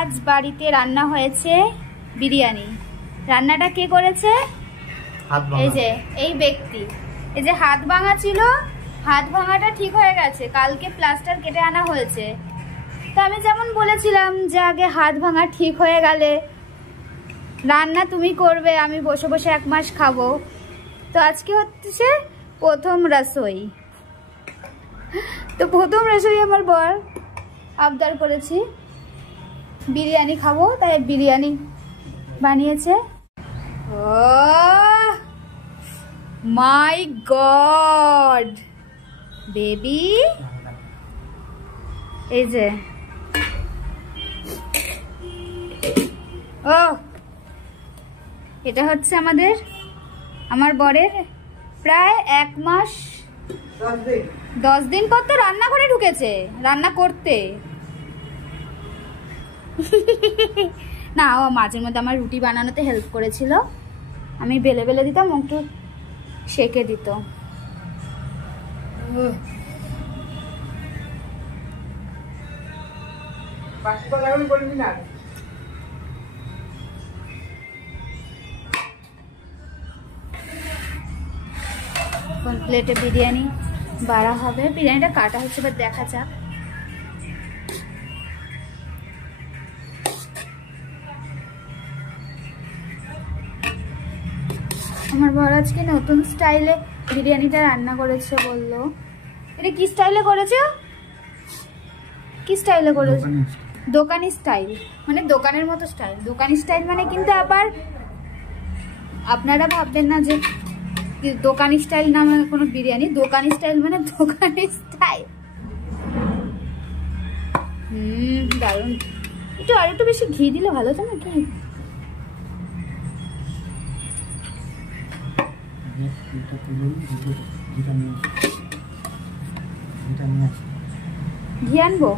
আজ বাড়িতে রান্না হয়েছে বিরিয়ানি। রান্নাটা কে করেছে? এই যে এই ব্যক্তি। এই যে হাত ভাঙা ছিল, হাত ভাঙাটা ঠিক হয়ে গেছে, কালকে প্লাস্টার কেটে আনা হয়েছে। তো আমি যেমন বলেছিলাম যে আগে হাত ভাঙা ঠিক হয়ে গেলে রান্না তুমি করবে, আমি বসে বসে 1 মাস খাবো। তো আজকে হচ্ছে প্রথম রসই। তো প্রথম রসই আমার বর আবদার করেছি বিরিয়ানি খাবো, তাই বিরিয়ানি বানিয়েছে। ও মাই গড বেবি, এই যে ও এটা হচ্ছে আমার বরের প্রায় 1 মাস 10 দিন পর তো রান্নাঘরে ঢুকেছে রান্না করতে। না, ও মাঝের মধ্যে আমার রুটি বানানোতে হেল্প করেছিল, আমি বেলে বেলে দিতাম, একটু সেকে দিত। প্লেটে বিরিয়ানি বাড়া হবে, বিরিয়ানিটা কাটা হচ্ছে, এবার দেখা যাক। আমার বর আজকে নতুন স্টাইলে বিরিয়ানিটা রান্না করেছে বললো। এটা কি স্টাইলে করেছে? কি স্টাইলে করেছে? দোকানি স্টাইল, মানে দোকানের মতো স্টাইল। দোকানি স্টাইল মানে কিন্তু আবার আপনারা ভাববেন না যে দোকানি স্টাইল নামে কোনো বিরিয়ানি। দোকানি স্টাইল মানে দোকানি স্টাইল। দারুণ। আর একটু বেশি ঘি দিলে ভালো তো নাকি? ঘি আনবো?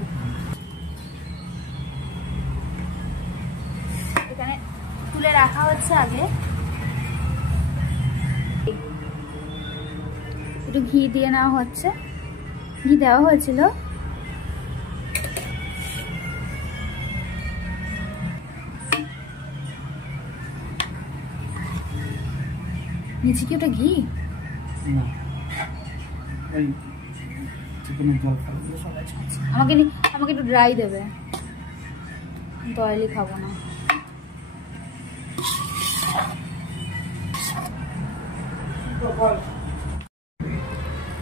এখানে তুলে রাখা হচ্ছে, আগে একটু ঘি দিয়ে নেওয়া হচ্ছে। ঘি দেওয়া হয়েছিল। নিচে কি ওটা ঘি? আমাকে একটু ড্রাই দেবে, অয়েলি খাবো না।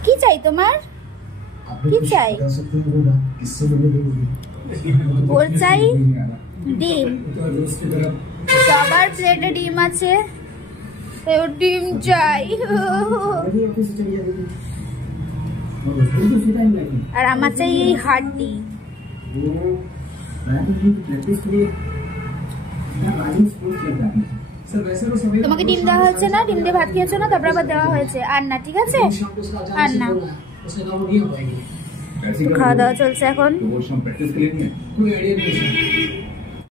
কি চাই তোমার? কি চাই? ওর চাই ডিম। সবার প্লেটে ডিম আছে, ডিম চাই। আর আমার চাই এই হাড্ডি। তোমাকে ডিম দেওয়া হচ্ছে না? ডিম দিয়ে ভাত খেয়েছো না? তারপর আবার দেওয়া হয়েছে। আর না, ঠিক আছে, আর না। খাওয়া দাওয়া চলছে এখন।